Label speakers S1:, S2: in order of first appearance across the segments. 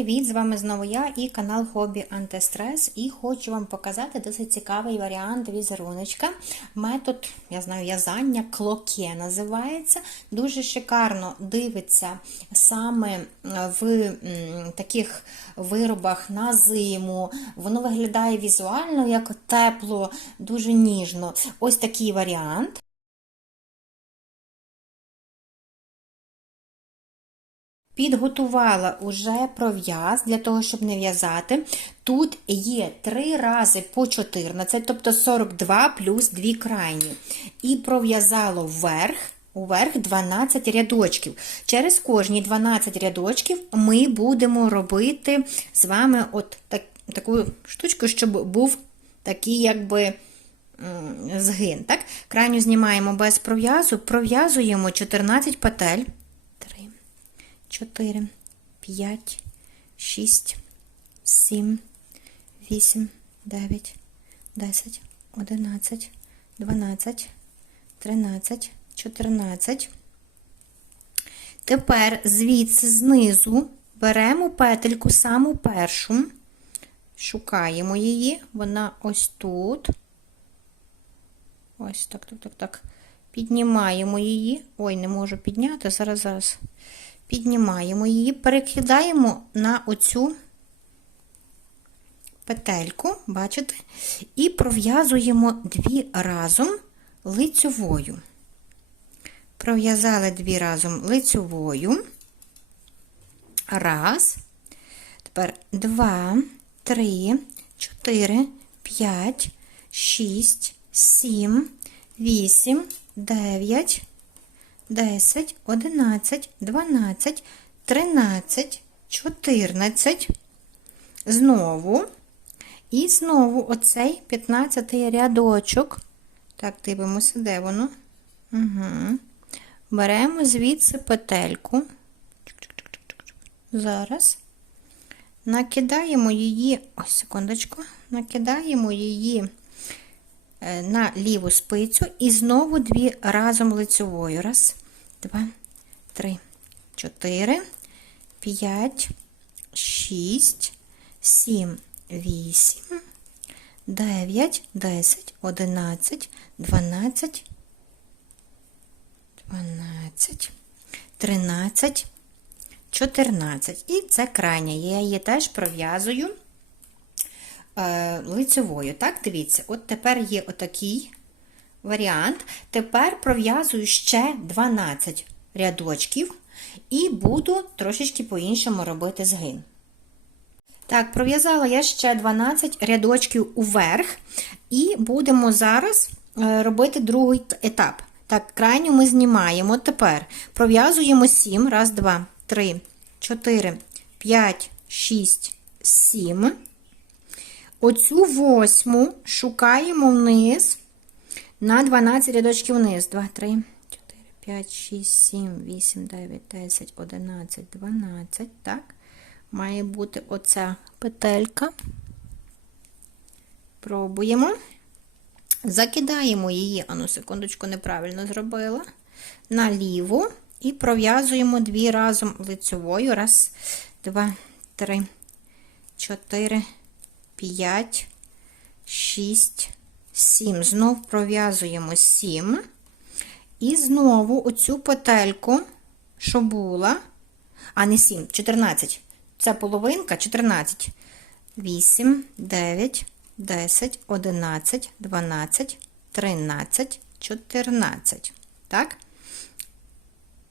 S1: привіт! З вами знову я і канал Хобі Антистрес. І хочу вам показати досить цікавий варіант візеруночка. Метод, я знаю, в'язання клоке називається. Дуже шикарно дивиться саме в таких виробах на зиму. Воно виглядає візуально як тепло, дуже ніжно. Ось такий варіант. Підготувала уже пров'яз для того, щоб не в'язати. Тут є 3 рази по 14, тобто 42 плюс 2 крайні. І пров'язало вверх, уверх 12 рядочків. Через кожні 12 рядочків ми будемо робити з вами от так, таку штучку, щоб був такий, якби. Згин, так? Крайню знімаємо без пров'язу, пров'язуємо 14 петель. 3, 4, 5, 6, 7, 8, 9, 10, 11, 12, 13, 14. Тепер звідси знизу беремо петельку саму першу, шукаємо її, вона ось тут. Ось так, так, так, так. Піднімаємо її. Ой, не можу підняти. Зараз, зараз. Піднімаємо її, перекидаємо на оцю петельку, бачите? І пров'язуємо дві разом лицьовою. Пров'язали дві разом лицьовою. Раз. Тепер два, три, чотири, п'ять, шість. 7, 8, 9, 10, 11, 12, 13, 14. Знову. І знову оцей 15 рядочок. Так, дивимося, де воно. Угу. Беремо звідси петельку. Зараз. Накидаємо її, ось секундочку, накидаємо її на ліву спицю і знову дві разом лицевою. Раз, два, три, чотири, п'ять, шість, сім, вісім, дев'ять, десять, одинадцять, дванадцять, дванадцять, тринадцять, чотирнадцять. І це крайня. Я її теж пров'язую лицевою. Так, дивіться, от тепер є отакий варіант. Тепер пров'язую ще 12 рядочків і буду трошечки по-іншому робити згин. Так, пров'язала я ще 12 рядочків уверх, і будемо зараз робити другий етап. Так, крайню ми знімаємо. Тепер пров'язуємо 7, раз, 2, 3, 4, 5, 6, 7. Оцю восьму шукаємо вниз на 12 рядочків вниз. 2, 3, 4, 5, 6, 7, 8, 9, 10, 11, 12. Так, має бути оця петелька. Пробуємо. Закидаємо її, ану, секундочку, неправильно зробила. Наліву і пров'язуємо дві разом лицьовою. Раз, два, три, чотири. 5, 6, 7. Знов пров'язуємо 7. І знову оцю петельку, що була, а не 7, 14. Це половинка 14. 8, 9, 10, 11, 12, 13, 14. Так?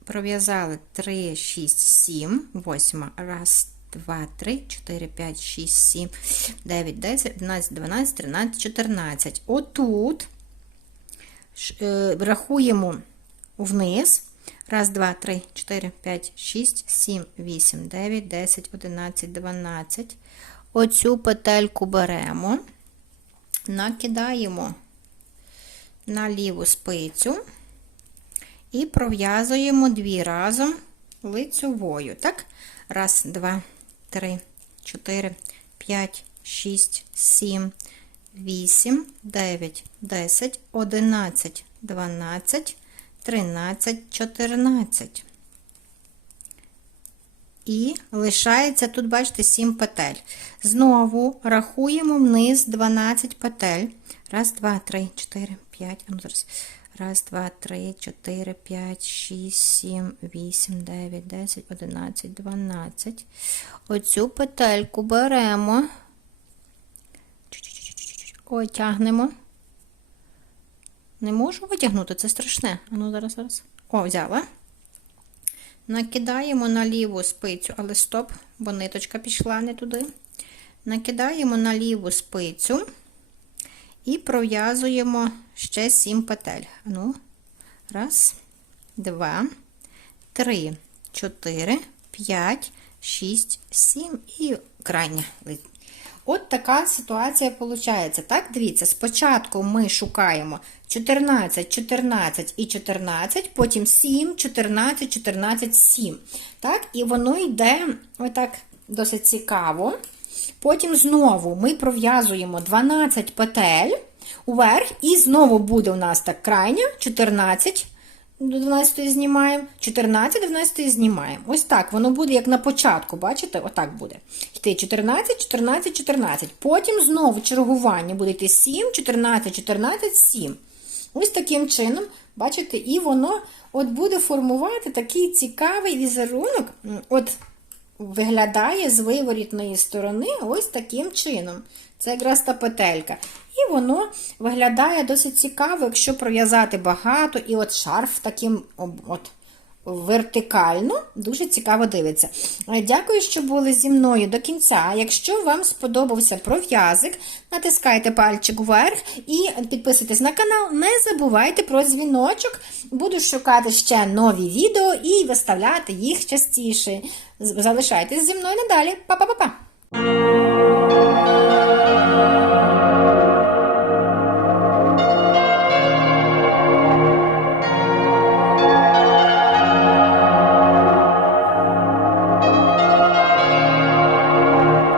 S1: Пров'язали 3, 6, 7, 8. Раз, 2, 3, 4, 5, 6, 7, 9, 10, 11, 12, 13, 14. Отут рахуємо вниз. Раз, два, три, 4, 5, 6, 7, 8, 9, 10, 11, 12. Оцю петельку беремо, накидаємо на ліву спицю і пров'язуємо дві разом лицьовою. Так? Раз, два, 3, 4, 5, 6, 7, 8, 9, 10, 11, 12, 13, 14. і лишається тут, бачите, 7 петель. Знову рахуємо вниз 12 петель. Раз, два, три, чотири, п'ять. Раз, два, три, чотири, п'ять, шість, сім, вісім, дев'ять, десять, одинадцять, дванадцять. Оцю петельку беремо. Чуть-чуть-чуть-чуть. Ой, тягнемо. Не можу витягнути, це страшне. А ну зараз, зараз. О, взяла. Накидаємо на ліву спицю, але стоп, бо ниточка пішла не туди. Накидаємо на ліву спицю і пров'язуємо ще 7 петель. Ну, раз, два, три, чотири, п'ять, шість, сім і крайня. От така ситуація виходить. Так, дивіться, спочатку ми шукаємо 14, 14 і 14, потім 7, 14, 14, 7. Так, і воно йде отак досить цікаво. Потім знову ми пров'язуємо 12 петель уверх, і знову буде у нас так крайня 14 до 12 знімаємо, 14 до 12 знімаємо. Ось так, воно буде як на початку, бачите? Отак буде. Йти 14, 14, 14. Потім знову чергування буде йти 7, 14, 14, 7. Ось таким чином, бачите, і воно от буде формувати такий цікавий візерунок. От виглядає з виворітної сторони ось таким чином. Це якраз та петелька. І воно виглядає досить цікаво, якщо пров'язати багато, і от шарф таким от вертикально, дуже цікаво дивиться. Дякую, що були зі мною до кінця. Якщо вам сподобався пров'язик, натискайте пальчик вверх і підписуйтесь на канал. Не забувайте про дзвіночок. Буду шукати ще нові відео і виставляти їх частіше. Залишайтесь зі мною надалі. Па-па-па-па!